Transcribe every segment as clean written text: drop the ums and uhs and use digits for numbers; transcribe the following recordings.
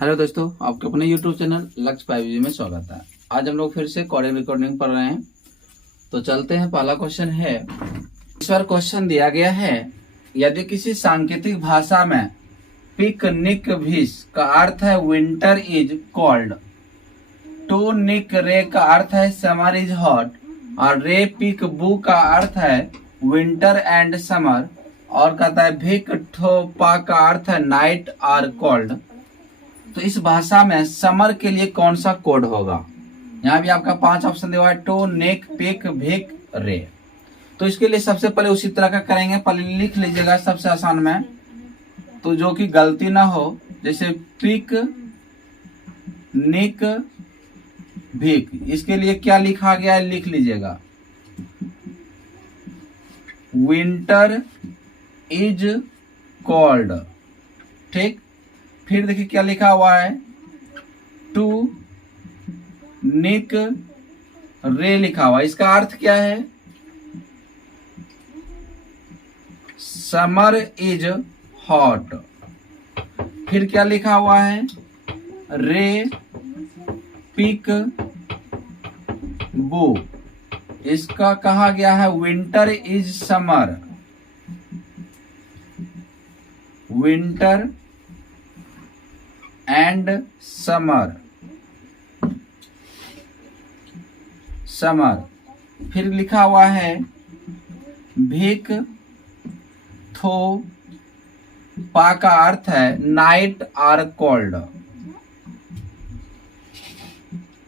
Hello दोस्तों, आपके अपने YouTube चैनल लक्ष्य 5G में स्वागत है। आज हम लोग फिर से कोडिंग रिकॉर्डिंग पढ़ रहे हैं। तो चलते हैं। पहला क्वेश्चन है, इस बार क्वेश्चन दिया गया है, यदि किसी सांकेतिक भाषा में पिक निक भीस का अर्थ है विंटर इज कोल्ड, टू निक रे का अर्थ है समर इज हॉट और रे पिक बू का अर्थ है विंटर एंड समर, और कहता है भिक ठो पा का अर्थ है नाइट और कोल्ड, तो इस भाषा में समर के लिए कौन सा कोड होगा? यहाँ भी आपका 5 ऑप्शन दिया है, टू निक पिक भिक रे। तो इसके लिए सबसे पहले उसी तरह का करेंगे, पहले लिख लीजिएगा सबसे आसान में, तो जो कि गलती ना हो। जैसे पिक निक भिक, इसके लिए क्या लिखा गया है लिख लीजिएगा, विंटर इज कोल्ड। ठीक, फिर देखिए क्या लिखा हुआ है, टू निक रे लिखा हुआ है। इसका अर्थ क्या है? Summer is hot. फिर क्या लिखा हुआ है, रे पिक बू, इसका कहा गया है winter is summer. Winter and summer, summer. फिर लिखा हुआ है भिक थो पा का अर्थ है night are cold,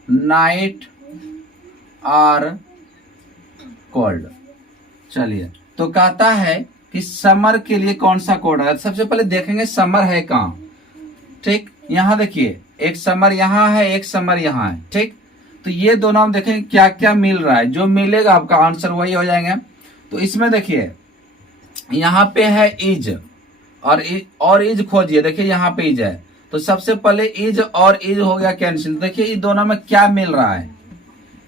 night are cold. चलिए, तो कहता है कि समर के लिए कौन सा कोड है। सबसे पहले देखेंगे समर है कहाँ। ठीक, यहाँ देखिए, एक समर यहाँ है, एक समर यहाँ है। ठीक, तो ये दोनों हम देखेंगे क्या क्या मिल रहा है, जो मिलेगा आपका आंसर वही हो जाएंगे। तो इसमें देखिए यहाँ पे है इज और इज खोजिए। देखिए यहाँ पे इज है, तो सबसे पहले इज और इज हो गया कैंसिल। देखिए इन दोनों में क्या मिल रहा है,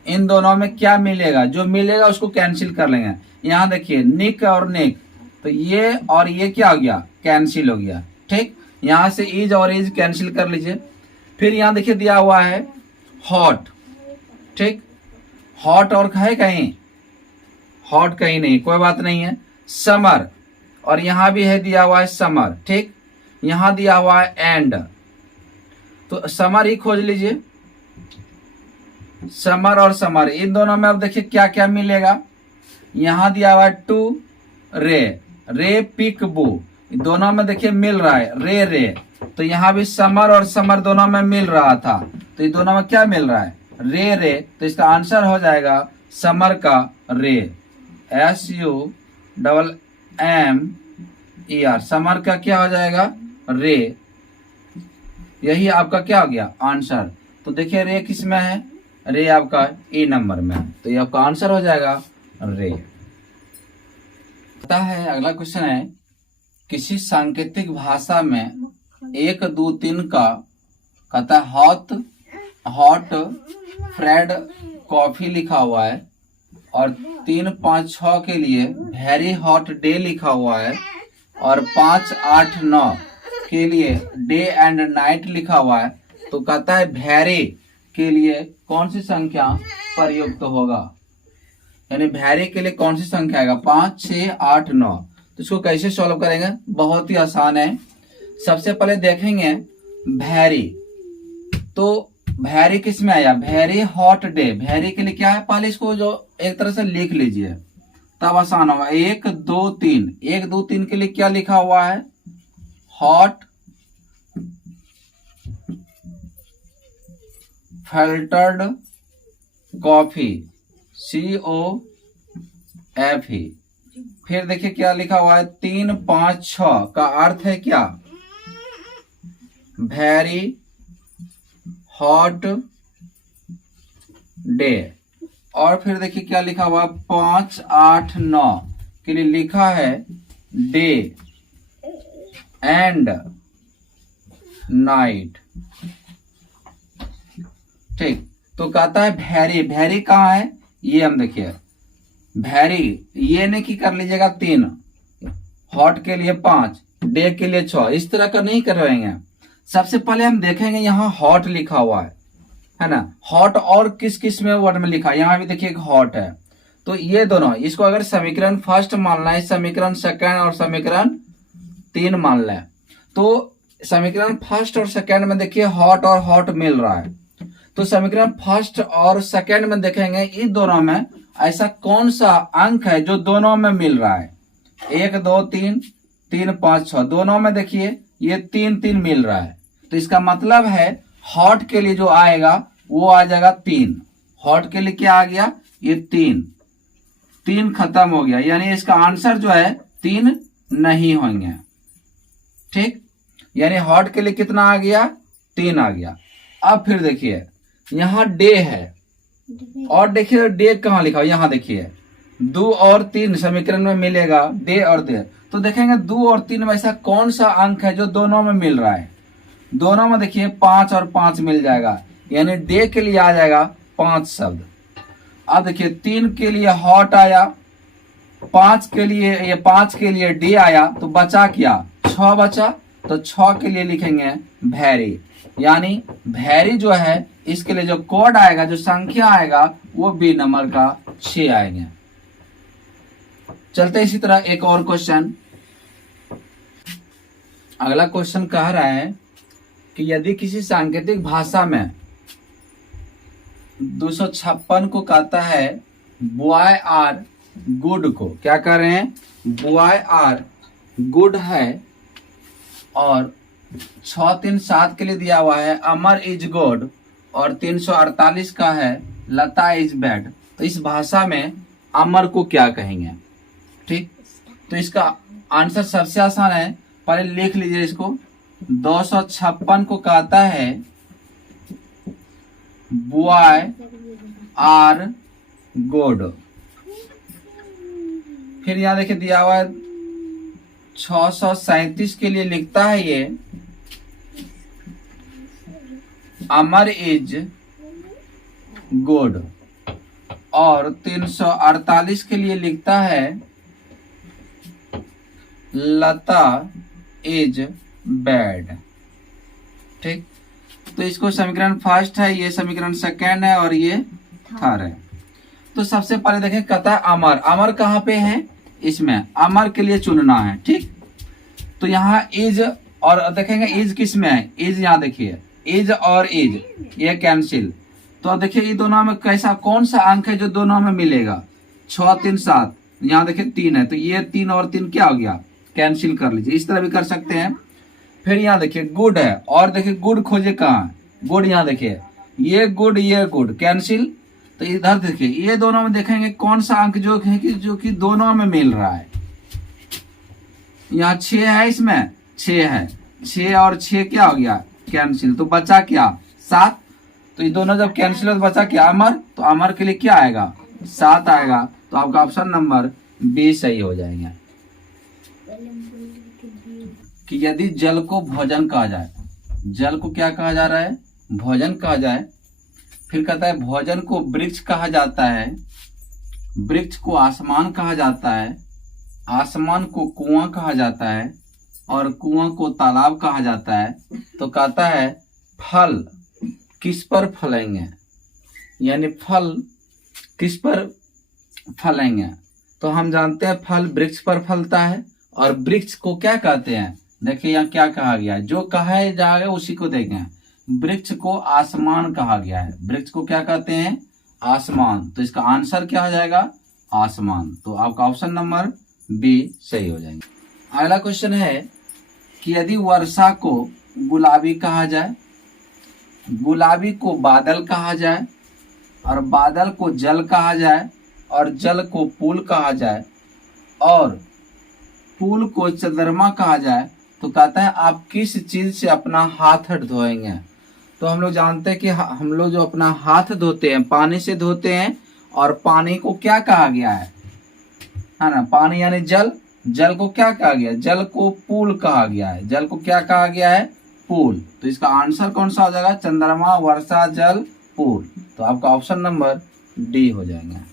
इन दोनों में क्या मिलेगा, जो मिलेगा उसको कैंसिल कर लेंगे। यहाँ देखिए निक और निक, तो ये और ये क्या हो गया, कैंसिल हो गया। ठीक, यहां से इज और इज कैंसिल कर लीजिए। फिर यहां देखिए दिया हुआ है हॉट। ठीक, हॉट और है कहीं, हॉट कहीं नहीं, कोई बात नहीं है। समर, और यहां भी है दिया हुआ है समर। ठीक, यहां दिया हुआ है एंड, तो समर ही खोज लीजिए। समर और समर, इन दोनों में अब देखिए क्या क्या मिलेगा। यहां दिया हुआ है टू रे, रे पिक बू, दोनों में देखिए मिल रहा है रे रे, तो यहाँ भी समर और समर दोनों में मिल रहा था, तो ये दोनों में क्या मिल रहा है, रे रे। तो इसका आंसर हो जाएगा समर का रे, SUMMER। समर का क्या हो जाएगा, रे। यही आपका क्या हो गया आंसर। तो देखिए रे किस में है, रे आपका ए नंबर में है, तो ये आपका आंसर हो जाएगा रे। पता है अगला क्वेश्चन है, किसी सांकेतिक भाषा में 1 2 3 का कहता है हॉट फ्रेड कॉफी लिखा हुआ है, और 3 5 6 के लिए वेरी हॉट डे लिखा हुआ है, और 5 8 9 के लिए डे एंड नाइट लिखा हुआ है। तो कहता है वेरी के लिए कौन सी संख्या प्रयुक्त होगा, यानी वेरी के लिए कौन सी संख्या आएगा, 5 6 8 9। तो इसको कैसे सॉल्व करेंगे, बहुत ही आसान है। सबसे पहले देखेंगे वेरी, तो वेरी किस में आया, वेरी हॉट डे। वेरी के लिए क्या है, पहले इसको जो एक तरह से लिख लीजिए तब आसान होगा। 1 2 3, 1 2 3 के लिए क्या लिखा हुआ है, हॉट फिल्टर्ड कॉफी, COFE। फिर देखिए क्या लिखा हुआ है, 3 5 6 का अर्थ है क्या, वेरी हॉट डे। और फिर देखिए क्या लिखा हुआ है, 5 8 9 के लिए लिखा है डे एंड नाइट। ठीक, तो कहता है वेरी, वेरी कहाँ है, ये हम देखिए वेरी, ये नहीं कि कर लीजिएगा 3, हॉट के लिए 5, डे के लिए 6, इस तरह का नहीं करवाएंगे। सबसे पहले हम देखेंगे यहाँ हॉट लिखा हुआ है ना। हॉट और किस किस में वर्ड में लिखा है, यहाँ भी देखिए एक हॉट है। तो ये दोनों, इसको अगर समीकरण फर्स्ट मानना है, समीकरण सेकंड और समीकरण 3 मान लें, तो समीकरण फर्स्ट और सेकंड में देखिए हॉट और हॉट मिल रहा है। तो समीकरण फर्स्ट और सेकंड में देखेंगे इन दोनों में ऐसा कौन सा अंक है जो दोनों में मिल रहा है। 1 2 3 3 5 6 दोनों में देखिए ये 3 3 मिल रहा है। तो इसका मतलब है हॉट के लिए जो आएगा वो आ जाएगा 3। हॉट के लिए क्या आ गया, ये 3 खत्म हो गया, यानी इसका आंसर जो है 3 नहीं होंगे। ठीक, यानी हॉट के लिए कितना आ गया, 3 आ गया। अब फिर देखिए यहाँ डे है, और देखिए डे कहाँ लिखा हो, यहाँ देखिए 2 और 3 समीकरण में मिलेगा, डे और डे। तो देखेंगे 2 और 3 में ऐसा कौन सा अंक है जो दोनों में मिल रहा है। दोनों में देखिए 5 और 5 मिल जाएगा, यानी डे के लिए आ जाएगा 5 शब्द। अब देखिए 3 के लिए हॉट आया, 5 के लिए डे आया, तो बचा क्या, 6 बचा। तो 6 के लिए लिखेंगे भैरी, यानी भैरी जो है इसके लिए जो कोड आएगा, जो संख्या आएगा वो बी नंबर का 6 आएंगे। चलते इसी तरह एक और क्वेश्चन। अगला क्वेश्चन कह रहा है कि यदि किसी सांकेतिक भाषा में 256 को कहता है बॉय आर गुड को, क्या कर रहे हैं, बॉय आर गुड है, और 6 3 7 के लिए दिया हुआ है अमर इज गुड, और 348 का है लता इज बैड। तो इस भाषा में अमर को क्या कहेंगे। ठीक, तो इसका आंसर सबसे आसान है, पहले लिख लीजिए इसको। 256 को कहता है बॉय आर गुड। फिर यहां देखिए दिया हुआ है 637 के लिए लिखता है ये अमर इज गुड, और 348 के लिए लिखता है लता इज बैड। ठीक, तो इसको समीकरण फर्स्ट है, ये समीकरण सेकंड है, और ये थर्ड है। तो सबसे पहले देखें कहता है अमर, अमर कहाँ पे है, इसमें अमर के लिए चुनना है। ठीक, तो यहाँ इज, और देखेंगे इज किस में है, इज यहाँ देखिए इज और इज ये कैंसिल। तो अब देखिए ये दोनों में कैसा कौन सा अंक है जो दोनों में मिलेगा, 6 3 7, यहाँ देखिए 3 है, तो ये 3 और 3 क्या हो गया, कैंसिल कर लीजिए। इस तरह भी कर सकते हैं। फिर यहाँ देखिए गुड है, और देखिए गुड खोजे कहाँ, गुड यहाँ देखिए ये गुड कैंसिल। तो इधर देखिए ये दोनों में देखेंगे कौन सा अंक जो कि दोनों में मिल रहा है। यहाँ 6 है, इसमें 6 है, 6 और 6 क्या हो गया, कैंसिल। तो बचा क्या, 7। तो ये दोनों जब कैंसिल हो तो बचा क्या, अमर। तो अमर के लिए क्या आएगा, 7 आएगा। तो आपका ऑप्शन नंबर बी सही हो जाएगा। कि यदि जल को भोजन कहा जाए, जल को क्या कहा जा रहा है, भोजन कहा जाए। फिर कहता है भोजन को वृक्ष कहा जाता है, वृक्ष को आसमान कहा जाता है, आसमान को कुआं कहा जाता है, और कुआं को तालाब कहा जाता है। तो कहता है फल किस पर फलेंगे, यानी फल किस पर फलेंगे। तो हम जानते हैं फल वृक्ष पर फलता है, और वृक्ष को क्या कहते हैं, देखिए यहाँ क्या कहा गया है, जो कहा जाएगा उसी को देखें। वृक्ष को आसमान कहा गया है, वृक्ष को क्या कहते हैं, आसमान। तो इसका आंसर क्या हो जाएगा, आसमान। तो आपका ऑप्शन नंबर बी सही हो जाएगा। अगला क्वेश्चन है कि यदि वर्षा को गुलाबी कहा जाए, गुलाबी को बादल कहा जाए, और बादल को जल कहा जाए, और जल को पुल कहा जाए, और पुल को चंद्रमा कहा जाए, तो कहता है आप किस चीज से अपना हाथ धोएंगे। तो हम लोग जानते हैं कि हम लोग जो अपना हाथ धोते हैं पानी से धोते हैं, और पानी को क्या कहा गया है ना, पानी यानी जल। जल को क्या कहा गया, जल को पुल कहा गया है, जल को क्या कहा गया है, पुल। तो इसका आंसर कौन सा हो जाएगा, चंद्रमा, वर्षा, जल, पुल। तो आपका ऑप्शन नंबर डी हो जाएगा।